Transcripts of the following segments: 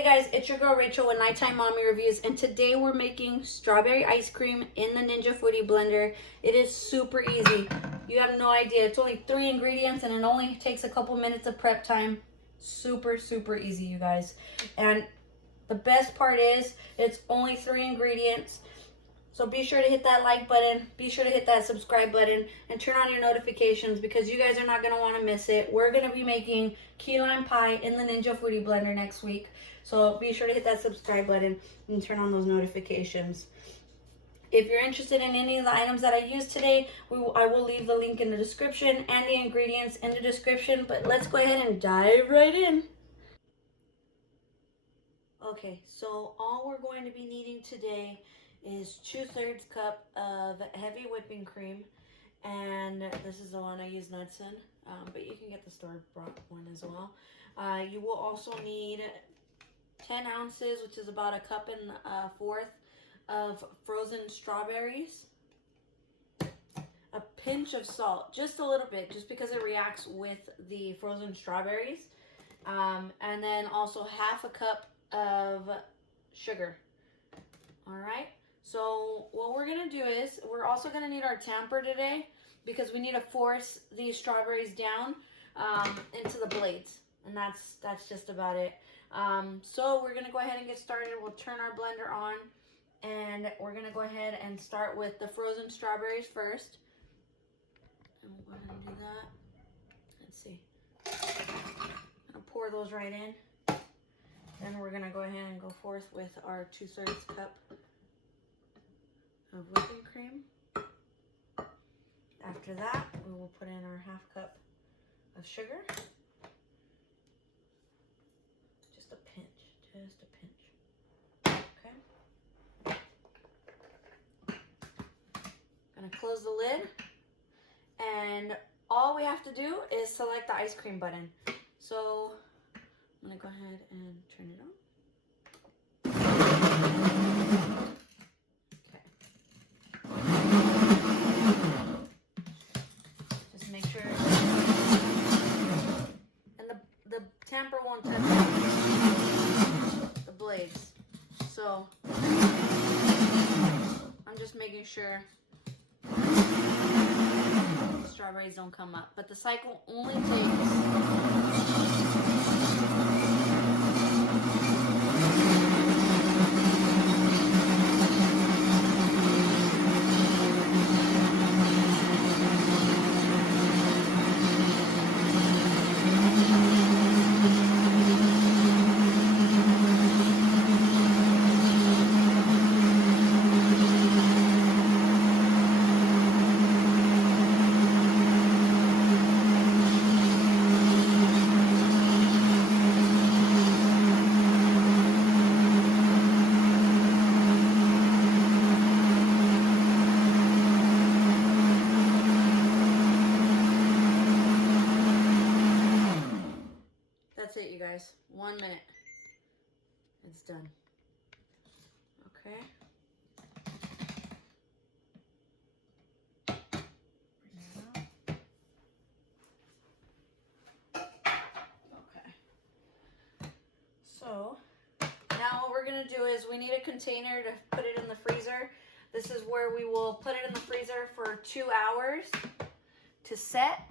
Hey guys, it's your girl Rachel with Nighttime Mommy Reviews, and today we're making strawberry ice cream in the Ninja Foodi Blender. It is super easy. You have no idea. It's only 3 ingredients and it only takes a couple minutes of prep time. Super, super easy, you guys. And the best part is it's only 3 ingredients. So be sure to hit that like button, be sure to hit that subscribe button, and turn on your notifications because you guys are not going to want to miss it. We're going to be making key lime pie in the Ninja Foodi Blender next week. So be sure to hit that subscribe button and turn on those notifications. If you're interested in any of the items that I used today, I will leave the link in the description and the ingredients in the description. But let's go ahead and dive right in. Okay, so all we're going to be needing today is 2/3 cup of heavy whipping cream, and this is the one I use nuts in, but you can get the store-bought one as well. You will also need 10 ounces, which is about a cup and a fourth of frozen strawberries, a pinch of salt, just a little bit, just because it reacts with the frozen strawberries, and then also half a cup of sugar. All right. So what we're going to do is we're also going to need our tamper today because we need to force these strawberries down into the blades. And that's just about it. So we're going to go ahead and get started. We'll turn our blender on and we're going to go ahead and start with the frozen strawberries first. And we'll go ahead and do that. Let's see. I'm going to pour those right in. Then we're going to go ahead and go forth with our 2/3 cup of whipping cream. After that, we will put in our half cup of sugar. Just a pinch, Okay. Gonna close the lid, and all we have to do is select the ice cream button. So I'm gonna go ahead and turn it on. Make sure, and the tamper won't touch the blades, so I'm just making sure the strawberries don't come up, but the cycle only takes it, you guys. 1 minute. It's done. Okay. Bring that up. Okay. So now what we're gonna do is we need a container to put it in the freezer. This is where we will put it in the freezer for 2 hours to set.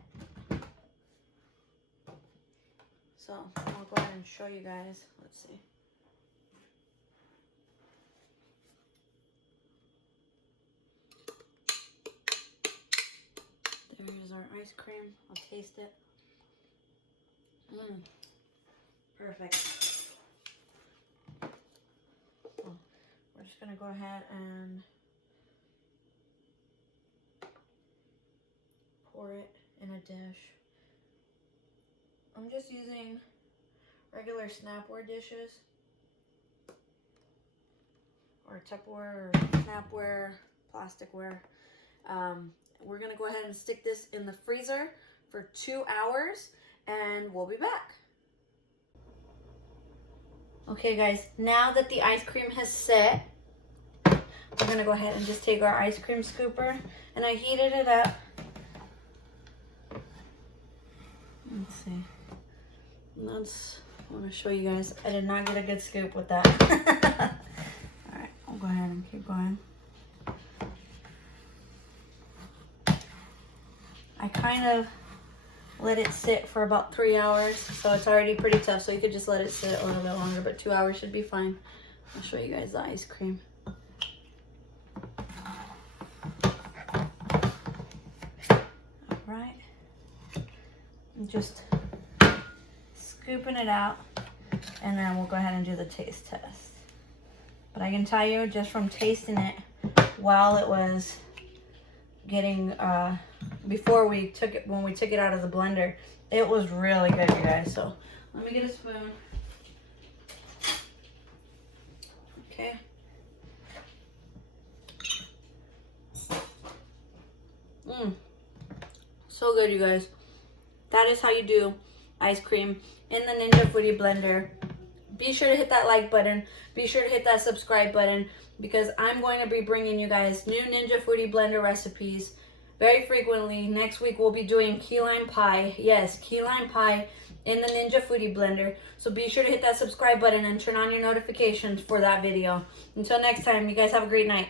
So I'll go ahead and show you guys. Let's see. There's our ice cream. I'll taste it. Perfect. So we're just gonna go ahead and pour it in a dish. I'm just using regular Snapware dishes, or Tupperware, or Snapware, plasticware. We're gonna go ahead and stick this in the freezer for 2 hours, and we'll be back. Okay guys, now that the ice cream has set, we're gonna go ahead and just take our ice cream scooper, and I heated it up. Let's see. That's I want to show you guys. I did not get a good scoop with that. Alright, I'll go ahead and keep going. I kind of let it sit for about 3 hours, so it's already pretty tough, so you could just let it sit a little bit longer, but 2 hours should be fine. I'll show you guys the ice cream. Alright. Just scooping it out, and then we'll go ahead and do the taste test. But I can tell you, just from tasting it while it was getting, before we took it, when we took it out of the blender, it was really good, you guys. So let me get a spoon. Okay. So good, you guys. That is how you do ice cream in the Ninja Foodi Blender. Be sure to hit that like button. Be sure to hit that subscribe button, because I'm going to be bringing you guys new Ninja Foodi Blender recipes very frequently. Next week we'll be doing key lime pie. Yes, key lime pie in the Ninja Foodi Blender. So be sure to hit that subscribe button and turn on your notifications for that video. Until next time, you guys have a great night.